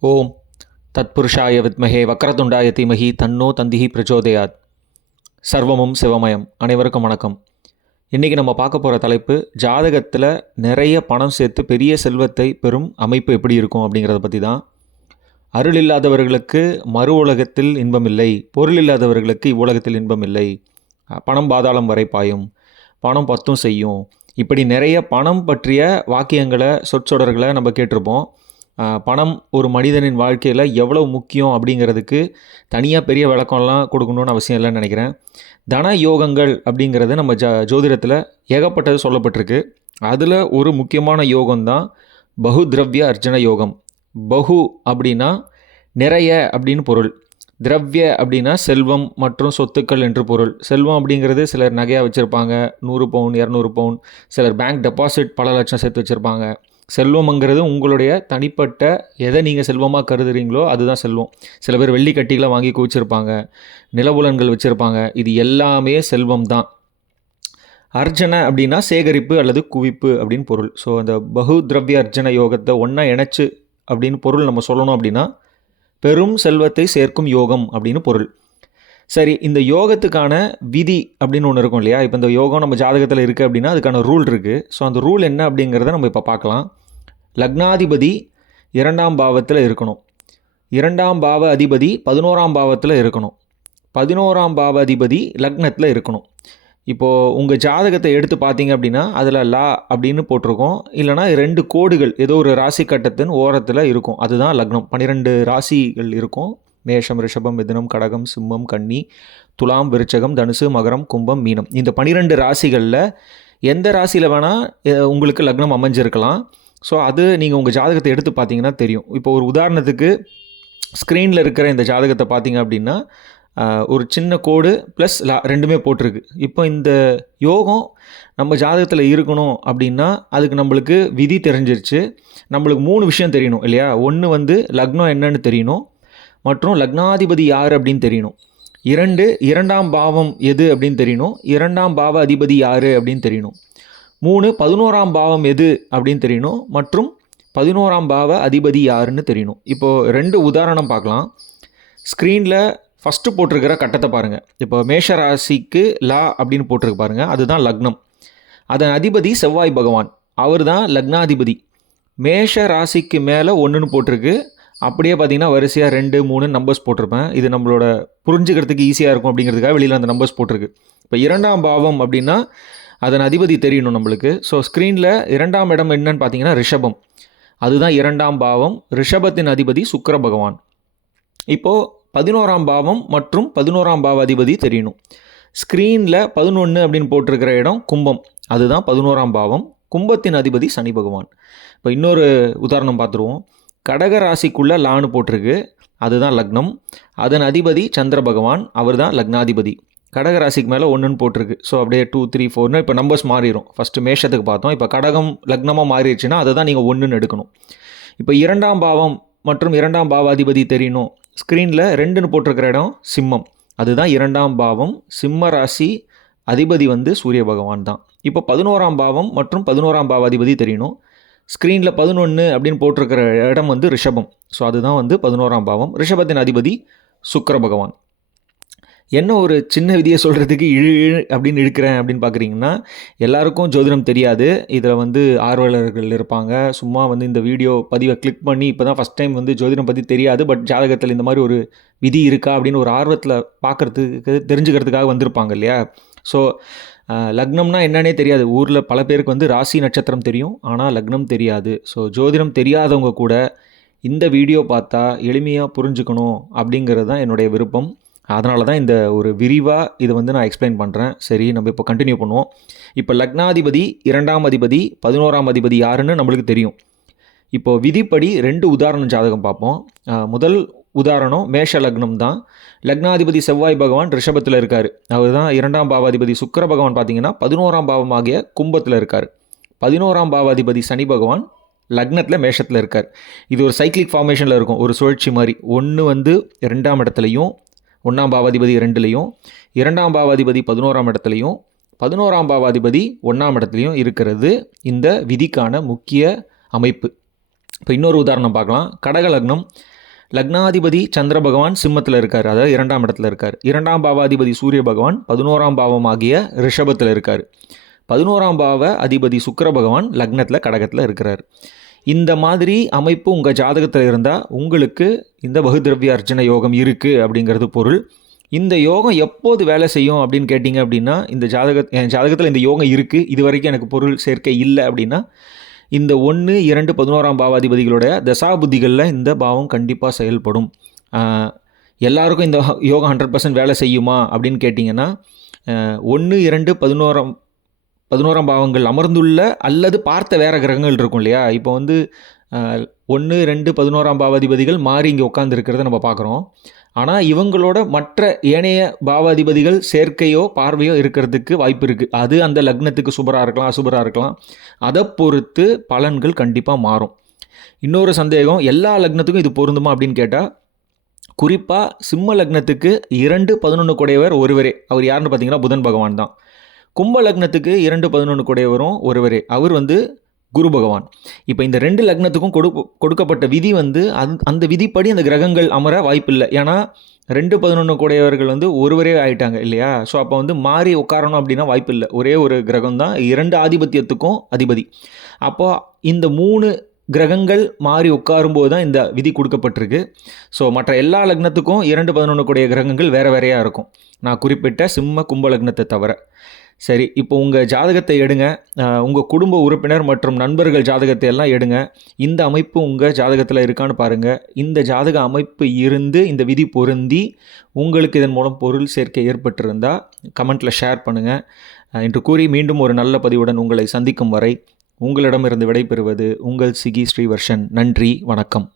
ஓம். தத்புருஷாய வித்மகே வக்ரதுண்டாய தீமகி தன்னோ தந்திஹி பிரச்சோதயாத். சர்வமும் சிவமயம். அனைவருக்கும் வணக்கம். இன்றைக்கி நம்ம பார்க்க போகிற தலைப்பு ஜாதகத்தில் நிறைய பணம் சேர்த்து பெரிய செல்வத்தை பெறும் அமைப்பு எப்படி இருக்கும் அப்படிங்கிறத பற்றி தான் அருள் இல்லாதவர்களுக்கு மறு உலகத்தில் இன்பம் இல்லை. பொருள் இல்லாதவர்களுக்கு இவ்வுலகத்தில் இன்பம் இல்லை. பணம் பாதாளம் வரை பாயும். பணம் பத்தும் செய்யும். இப்படி நிறைய பணம் பற்றிய வாக்கியங்களை சொற்சொடர்களை நம்ம கேட்டிருப்போம். பணம் ஒரு மனிதனின் வாழ்க்கையில் எவ்வளோ முக்கியம் அப்படிங்கிறதுக்கு தனியாக பெரிய விளக்கம்லாம் கொடுக்கணும்னு அவசியம் இல்லைன்னு நினைக்கிறேன். தன யோகங்கள் அப்படிங்கிறது நம்ம ஜ ஜோதிடத்தில் ஏகப்பட்டது சொல்லப்பட்டிருக்கு. அதில் ஒரு முக்கியமான யோகம் தான் பகுத்ரவ்ய அர்ஜன யோகம். பகு அப்படின்னா நிறைய அப்படின்னு பொருள். திரவ்ய அப்படின்னா செல்வம் மற்றும் சொத்துக்கள் என்று பொருள். செல்வம் அப்படிங்கிறது சிலர் நகையாக வச்சுருப்பாங்க. நூறு பவுன் இரநூறு பவுன். சிலர் பேங்க் டெபாசிட் பல லட்சம் சேர்த்து வச்சுருப்பாங்க. செல்வம்ங்கிறது உங்களுடைய தனிப்பட்ட எதை நீங்கள் செல்வமாக கருதுறீங்களோ அதுதான் செல்வம். சில பேர் வெள்ளி கட்டிகளை வாங்கி குவிச்சிருப்பாங்க நிலபுலன்கள் வச்சுருப்பாங்க இது எல்லாமே செல்வம் தான் அர்ஜனை அப்படின்னா சேகரிப்பு அல்லது குவிப்பு அப்படின்னு பொருள். ஸோ அந்த பகு திரவிய அர்ஜன யோகத்தை ஒன்றா இணைச்சு அப்படின்னு பொருள் நம்ம சொல்லணும் அப்படின்னா பெரும் செல்வத்தை சேர்க்கும் யோகம் அப்படின்னு பொருள். சரி இந்த யோகத்துக்கான விதி அப்படின்னு ஒன்று இருக்கும் இல்லையா? இப்போ இந்த யோகம் நம்ம ஜாதகத்தில் இருக்குது அப்படின்னா அதுக்கான ரூல் இருக்குது ஸோ அந்த ரூல் என்ன அப்படிங்கிறத நம்ம இப்போ பார்க்கலாம். லக்னாதிபதி இரண்டாம் பாவத்தில் இருக்கணும். இரண்டாம் பாவ அதிபதி பதினோராம் பாவத்தில் இருக்கணும். பதினோராம் பாவ அதிபதி லக்னத்தில் இருக்கணும். இப்போது உங்கள் ஜாதகத்தை எடுத்து பார்த்தீங்க அப்படின்னா அதில் லா அப்படின்னு போட்டிருக்கோம். இல்லைனா ரெண்டு கோடுகள் ஏதோ ஒரு ராசி கட்டத்தின் ஓரத்தில் இருக்கும். அதுதான் லக்னம். பன்னிரெண்டு ராசிகள் இருக்கும். மேஷம் ரிஷபம் மிதுனம் கடகம் சிம்மம் கன்னி துலாம் விருச்சகம் தனுசு மகரம் கும்பம் மீனம். இந்த பனிரெண்டு ராசிகளில் எந்த ராசியில் வேணால் உங்களுக்கு லக்னம் அமைஞ்சிருக்கலாம். ஸோ அது நீங்கள் உங்கள் ஜாதகத்தை எடுத்து பார்த்தீங்கன்னா தெரியும். இப்போ ஒரு உதாரணத்துக்கு ஸ்க்ரீனில் இருக்கிற இந்த ஜாதகத்தை பார்த்தீங்க அப்படின்னா ஒரு சின்ன கோடு ப்ளஸ் லா ரெண்டுமே போட்டிருக்கு. இப்போ இந்த யோகம் நம்ம ஜாதகத்தில் இருக்கணும் அப்படின்னா அதுக்கு நம்மளுக்கு விதி தெரிஞ்சிருச்சு. நம்மளுக்கு மூணு விஷயம் தெரியணும் இல்லையா? ஒன்று வந்து லக்னம் என்னன்னு தெரியணும். மற்றும் லக்னாதிபதி யார் அப்படின்னு தெரியணும். இரண்டு இரண்டாம் பாவம் எது அப்படின்னு தெரியணும். இரண்டாம் பாவ அதிபதி யார் அப்படின்னு தெரியணும். மூணு பதினோராம் பாவம் எது அப்படின்னு தெரியணும். மற்றும் பதினோராம் பாவ அதிபதி யாருன்னு தெரியணும். இப்போது ரெண்டு உதாரணம் பார்க்கலாம். ஸ்க்ரீனில் ஃபஸ்ட்டு போட்டிருக்கிற கட்டத்தை பாருங்கள் இப்போ மேஷ ராசிக்கு லா அப்படின்னு போட்டிருக்கு பாருங்கள் அதுதான் லக்னம். அதன் அதிபதி செவ்வாய் பகவான். அவர் தான் லக்னாதிபதி. மேஷ ராசிக்கு மேலே ஒன்றுன்னு போட்டிருக்கு. அப்படியே பார்த்தீங்கன்னா வரிசையாக ரெண்டு மூணு நம்பர்ஸ் போட்டிருப்பேன். இது நம்மளோட புரிஞ்சுக்கிறதுக்கு ஈஸியாக இருக்கும் அப்படிங்கிறதுக்காக வெளியில் அந்த நம்பர்ஸ் போட்டிருக்கு. இப்போ இரண்டாம் பாவம் அப்படின்னா அதன் அதிபதி தெரியணும் நம்மளுக்கு. ஸோ ஸ்க்ரீனில் இரண்டாம் இடம் என்னன்னு பார்த்தீங்கன்னா ரிஷபம். அதுதான் இரண்டாம் பாவம். ரிஷபத்தின் அதிபதி சுக்கிர பகவான். இப்போது பதினோராம் பாவம் மற்றும் பதினோராம் பாவ அதிபதி தெரியணும். ஸ்க்ரீனில் பதினொன்று அப்படின்னு போட்டிருக்கிற இடம் கும்பம். அதுதான் பதினோராம் பாவம். கும்பத்தின் அதிபதி சனி பகவான். இப்போ இன்னொரு உதாரணம் பார்த்துருவோம். கடக ராசிக்குள்ளே லான்னு போட்டிருக்கு. அதுதான் லக்னம். அதன் அதிபதி சந்திர பகவான். அவர் தான் லக்னாதிபதி. கடக ராசிக்கு மேலே ஒன்றுன்னு போட்டிருக்கு. ஸோ அப்படியே டூ த்ரீ ஃபோர்னு இப்போ நம்பர்ஸ் மாறிடும் ஃபஸ்ட்டு மேஷத்துக்கு பார்த்தோம். இப்போ கடகம் லக்னமாக மாறிடுச்சுன்னா அதை தான் நீங்கள் ஒன்றுன்னு எடுக்கணும். இப்போ இரண்டாம் பாவம் மற்றும் இரண்டாம் பாவாதிபதி தெரியணும். ஸ்க்ரீனில் ரெண்டுன்னு போட்டிருக்கிற இடம் சிம்மம். அதுதான் இரண்டாம் பாவம். சிம்ம ராசி அதிபதி வந்து சூரிய பகவான் தான். இப்போ பதினோராம் பாவம் மற்றும் பதினோராம் பாவாதிபதி தெரியணும். ஸ்க்ரீனில் பதினொன்று அப்படின்னு போட்டிருக்கிற இடம் வந்து ரிஷபம். ஸோ அதுதான் வந்து பதினோராம் பாவம். ரிஷபத்தின் அதிபதி சுக்கர பகவான். என்ன ஒரு சின்ன விதியை சொல்கிறதுக்கு இழு இழு அப்படின்னு இழுக்கிறேன் அப்படின்னு பார்க்குறீங்கன்னா எல்லாருக்கும் ஜோதிடம் தெரியாது. இதில் வந்து ஆர்வலர்கள் இருப்பாங்க. சும்மா வந்து இந்த வீடியோ பதிவை கிளிக் பண்ணி இப்போ தான் ஃபஸ்ட் டைம் வந்து ஜோதிடம் பற்றி தெரியாது. பட் ஜாதகத்தில் இந்த மாதிரி ஒரு விதி இருக்கா அப்படின்னு ஒரு ஆர்வத்தில் பார்க்குறதுக்கு தெரிஞ்சுக்கிறதுக்காக வந்திருப்பாங்க இல்லையா? ஸோ லக்னம்னா என்னன்னே தெரியாது. ஊரில் பல பேருக்கு வந்து ராசி நட்சத்திரம் தெரியும். ஆனால் லக்னம் தெரியாது. ஸோ ஜோதிடம் தெரியாதவங்க கூட இந்த வீடியோ பார்த்தா எளிமையாக புரிஞ்சுக்கணும் அப்படிங்கிறது தான் என்னுடைய விருப்பம். அதனால தான் இந்த ஒரு விரிவாக இதை வந்து நான் எக்ஸ்பிளைன் பண்ணுறேன் சரி நம்ம இப்போ கண்டினியூ பண்ணுவோம். இப்போ லக்னாதிபதி இரண்டாம் அதிபதி பதினோராம் அதிபதி யாருன்னு நம்மளுக்கு தெரியும். இப்போ விதிப்படி ரெண்டு உதாரணம் ஜாதகம் பார்ப்போம். முதல் உதாரணம் மேஷ லக்னம் தான். லக்னாதிபதி செவ்வாய் பகவான் ரிஷபத்தில் இருக்கார். அவர் தான் இரண்டாம் பாவாதிபதி சுக்கர பகவான் பார்த்தீங்கன்னா பதினோராம் பாவமாகிய கும்பத்தில் இருக்கார். பதினோராம் பாவாதிபதி சனி பகவான் லக்னத்தில் மேஷத்தில் இருக்கார். இது ஒரு சைக்கிளிக் ஃபார்மேஷனில் இருக்கும். ஒரு சுழற்சி மாதிரி. ஒன்று வந்து ரெண்டாம் இடத்துலையும் ஒன்றாம் பாவாதிபதி ரெண்டுலேயும் இரண்டாம் பாவாதிபதி பதினோராம் இடத்துலையும் பதினோராம் பாவாதிபதி ஒன்றாம் இடத்துலையும் இருக்கிறது இந்த விதிக்கான முக்கிய அமைப்பு. இப்போ இன்னொரு உதாரணம் பார்க்கலாம். கடக லக்னம். லக்னாதிபதி சந்திர பகவான் சிம்மத்தில் இருக்கார். அதாவது இரண்டாம் இடத்துல இருக்கார். இரண்டாம் பாவாதிபதி சூரிய பகவான் பதினோராம் பாவமாகிய ரிஷபத்தில் இருக்கார். பதினோராம் பாவ அதிபதி சுக்கர பகவான் லக்னத்தில் கடகத்தில் இருக்கிறார். இந்த மாதிரி அமைப்பு உங்கள் ஜாதகத்தில் இருந்தால் உங்களுக்கு இந்த பகுதிரவிய அர்ஜுன யோகம் இருக்குது அப்படிங்கிறது பொருள். இந்த யோகம் எப்போது வேலை செய்யும் அப்படின்னு கேட்டிங்க அப்படின்னா இந்த ஜாதக என் ஜாதகத்தில் இந்த யோகம் இருக்குது இது வரைக்கும் எனக்கு பொருள் சேர்க்கை இல்லை அப்படின்னா இந்த ஒன்று இரண்டு பதினோராம் பாவாதிபதிகளுடைய தசாபுத்திகளில் இந்த பாவம் கண்டிப்பாக செயல்படும். எல்லாருக்கும் இந்த யோகா ஹண்ட்ரட் பர்சன்ட் வேலை செய்யுமா அப்படின்னு கேட்டிங்கன்னா ஒன்று இரண்டு பதினோராம் பதினோராம் பாவங்கள் அமர்ந்துள்ள அல்லது பார்த்த வேற கிரகங்கள் இருக்கும் இல்லையா? இப்போ வந்து ஒன்று ரெண்டு பதினோராம் பாவாதிபதிகள் மாறி இங்கே உட்காந்துருக்கிறத நம்ம பார்க்குறோம். ஆனால் இவங்களோட மற்ற ஏனைய பாவாதிபதிகள் சேர்க்கையோ பார்வையோ இருக்கிறதுக்கு வாய்ப்பு இருக்குது அது அந்த லக்னத்துக்கு சுபராக இருக்கலாம் அசுபராக இருக்கலாம். அதை பொறுத்து பலன்கள் கண்டிப்பாக மாறும். இன்னொரு சந்தேகம் எல்லா லக்னத்துக்கும் இது பொருந்துமா அப்படின்னு கேட்டால் குறிப்பாக சிம்ம லக்னத்துக்கு இரண்டு பதினொன்று குடையவர் ஒருவரே. அவர் யாருன்னு பார்த்தீங்கன்னா புதன் பகவான் தான். கும்ப லக்னத்துக்கு இரண்டு பதினொன்று குடையவரும் ஒருவரே. அவர் வந்து குரு பகவான். இப்போ இந்த ரெண்டு லக்னத்துக்கும் கொடு கொடுக்கப்பட்ட விதி வந்து அந்த அந்த விதிப்படி அந்த கிரகங்கள் அமர வாய்ப்பில்லை. ஏன்னா ரெண்டு பதினொன்று கூடையவர்கள் வந்து ஒருவரே ஆயிட்டாங்க இல்லையா? ஸோ அப்போ வந்து மாறி உட்காரணும் அப்படின்னா வாய்ப்பில்லை. ஒரே ஒரு கிரகம் தான் இரண்டு ஆதிபத்தியத்துக்கும் அதிபதி. அப்போ இந்த மூணு கிரகங்கள் மாறி உட்காரும்போது தான் இந்த விதி கொடுக்கப்பட்டிருக்கு. ஸோ மற்ற எல்லா லக்னத்துக்கும் இரண்டு பதினொன்று கூடிய கிரகங்கள் வேறு வேறையாக இருக்கும். நான் குறிப்பிட்ட சிம்ம கும்ப லக்னத்தை தவிர. சரி இப்போ உங்கள் ஜாதகத்தை எடுங்க. உங்கள் குடும்ப உறுப்பினர் மற்றும் நண்பர்கள் ஜாதகத்தை எல்லாம் எடுங்க. இந்த அமைப்பு உங்கள் ஜாதகத்தில் இருக்கான்னு பாருங்கள் இந்த ஜாதக அமைப்பு இருந்து இந்த விதி பொருந்தி உங்களுக்கு இதன் மூலம் பொருள் சேர்க்கை ஏற்பட்டிருந்தால் கமெண்ட்டில் ஷேர் பண்ணுங்கள் என்று கூறி மீண்டும் ஒரு நல்ல பதிவுடன் உங்களை சந்திக்கும் வரை உங்களிடமிருந்து விடைபெறுவது உங்கள் சிகி ஸ்ரீவர்ஷன். நன்றி வணக்கம்.